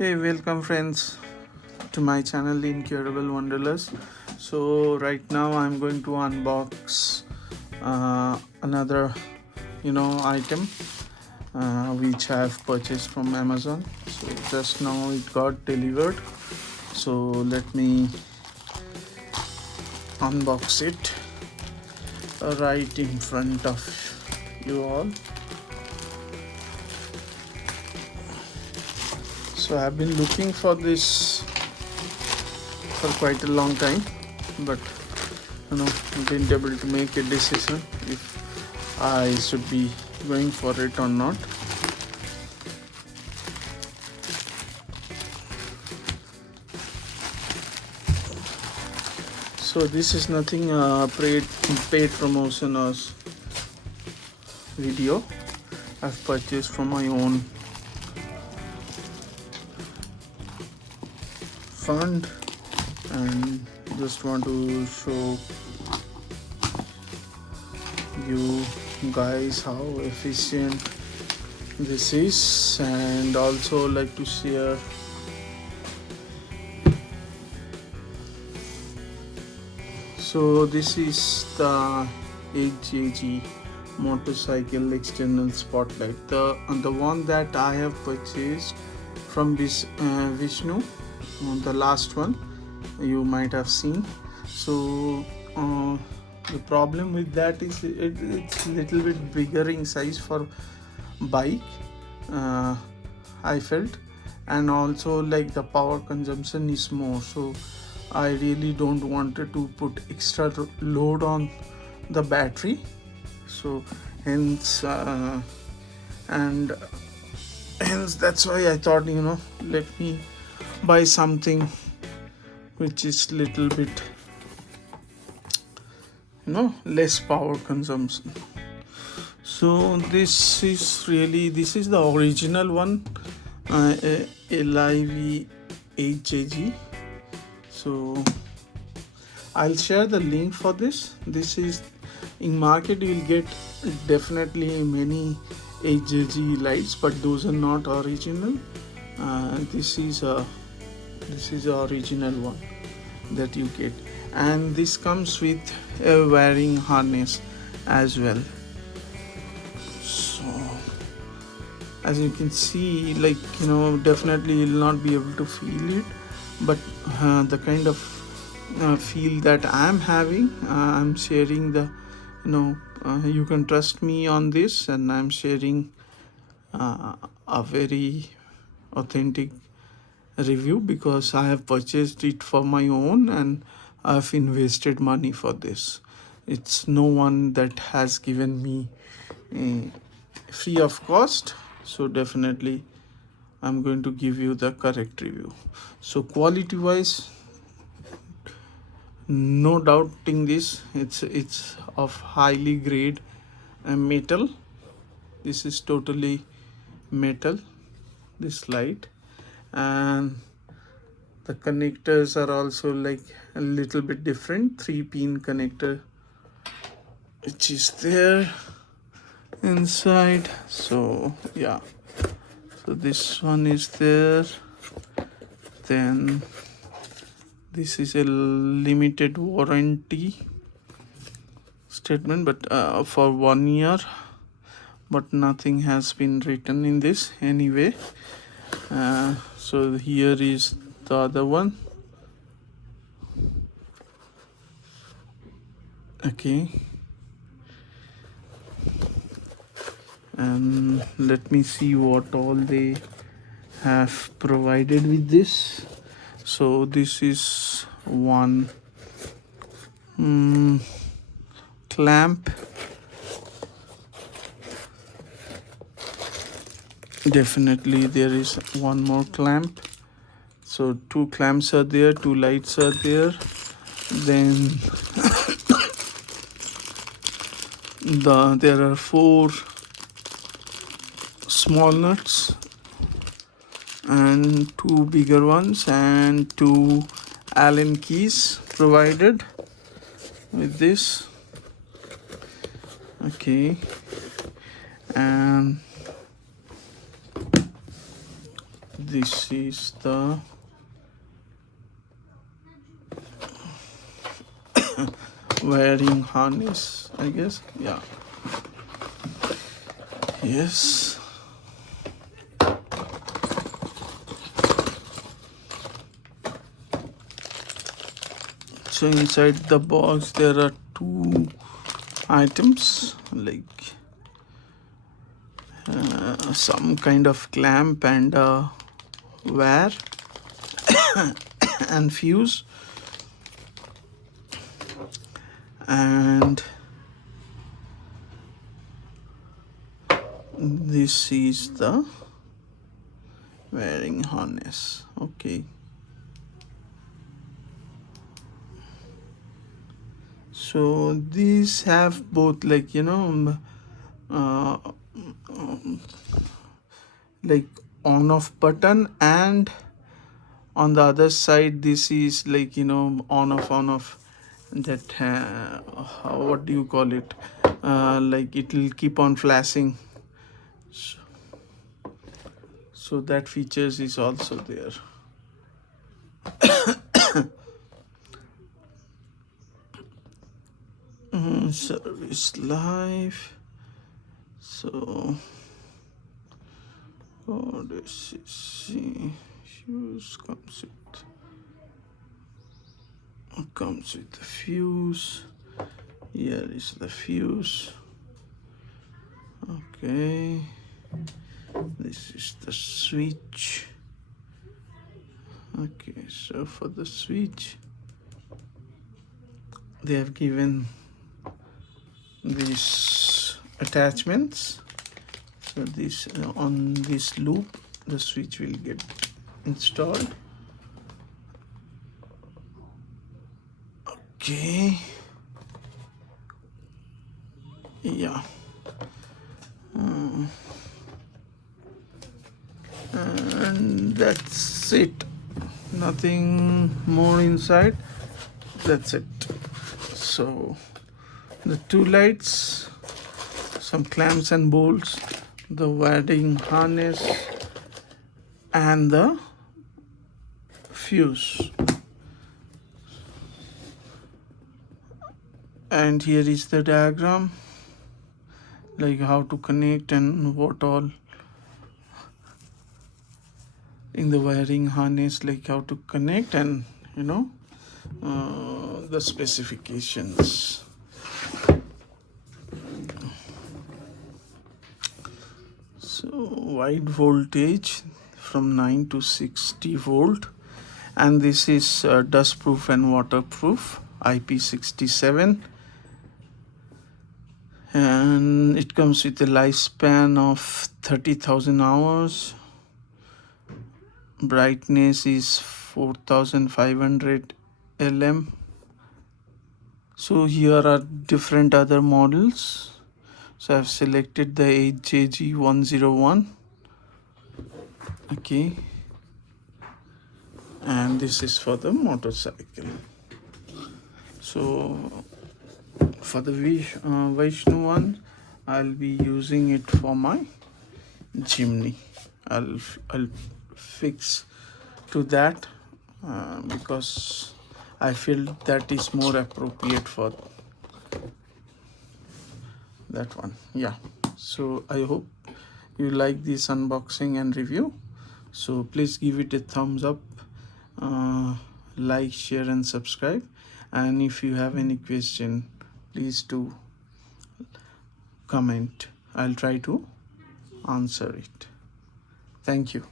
Hey, welcome friends to my channel Incurablewonderlust. So right now I'm going to unbox another item which I have purchased from Amazon. So just now it got delivered. So let me unbox it right in front of you all. So I've been looking for this for quite a long time, but didn't able to make a decision if I should be going for it or not. So this is nothing paid promotion or video. I've purchased from my own fund and just want to show you guys how efficient this is, and also like to share so this is the HJG motorcycle external spotlight, the one that I have purchased from this Vishnu, the last one you might have seen. So the problem with that is it's little bit bigger in size for bike, I felt, and also like the power consumption is more, so I really don't want to put extra load on the battery. So hence that's why I thought let me buy something which is little bit less power consumption. So this is the original one, LIU HJG. So I'll share the link for this. This is in market, you will get definitely many HJG lights, but those are not original. This is the original one that you get, and this comes with a wiring harness as well. So as you can see, definitely you'll not be able to feel it, but the kind of feel that I'm having, I'm sharing the you can trust me on this, and I'm sharing a very authentic review because I have purchased it for my own and I've invested money for this. It's no one that has given me free of cost, so definitely I'm going to give you the correct review. So quality wise, no doubting this, it's of highly grade metal. This is totally metal, this light, and the connectors are also like a little bit different. 3-pin connector which is there inside. So yeah, so this one is there. Then this is a limited warranty statement, but for 1 year, but nothing has been written in this anyway. So here is the other one. Okay, and let me see what all they have provided with this. So this is one clamp. Definitely there is one more clamp. So 2 clamps are there, 2 lights are there. Then there are 4 small nuts and 2 bigger ones, and 2 Allen keys provided with this. Okay, and this is the wiring harness, I guess. Yeah. Yes. So inside the box there are two items, like some kind of clamp and wire and fuse, and this is the wiring harness. Okay, so these have both, like, you know, like on off button, and on the other side this is like, you know, on off, that what do you call it, like it will keep on flashing, so that features is also there. Service life. So this is fuse comes with the fuse. Here is the fuse. Okay, this is the switch. Okay, so for the switch they have given these attachments. So this on this loop the switch will get installed. Okay, yeah, and that's it, nothing more inside, that's it. So the two lights, some clamps and bolts, the wiring harness, and the fuse. And here is the diagram, like how to connect and what all in the wiring harness, like how to connect, and you know, the specifications. So wide voltage from 9 to 60 volt, and this is dust proof and waterproof, IP67, and it comes with a lifespan of 30,000 hours. Brightness is 4500 lm. So here are different other models. So I've selected the HJG 101. Okay, and this is for the motorcycle. So for the Vishnu one, I'll be using it for my chimney. I'll fix to that because I feel that is more appropriate for that one. Yeah, so I hope you like this unboxing and review. So please give it a thumbs up, like, share and subscribe, and if you have any question, please do comment. I'll try to answer it. Thank you.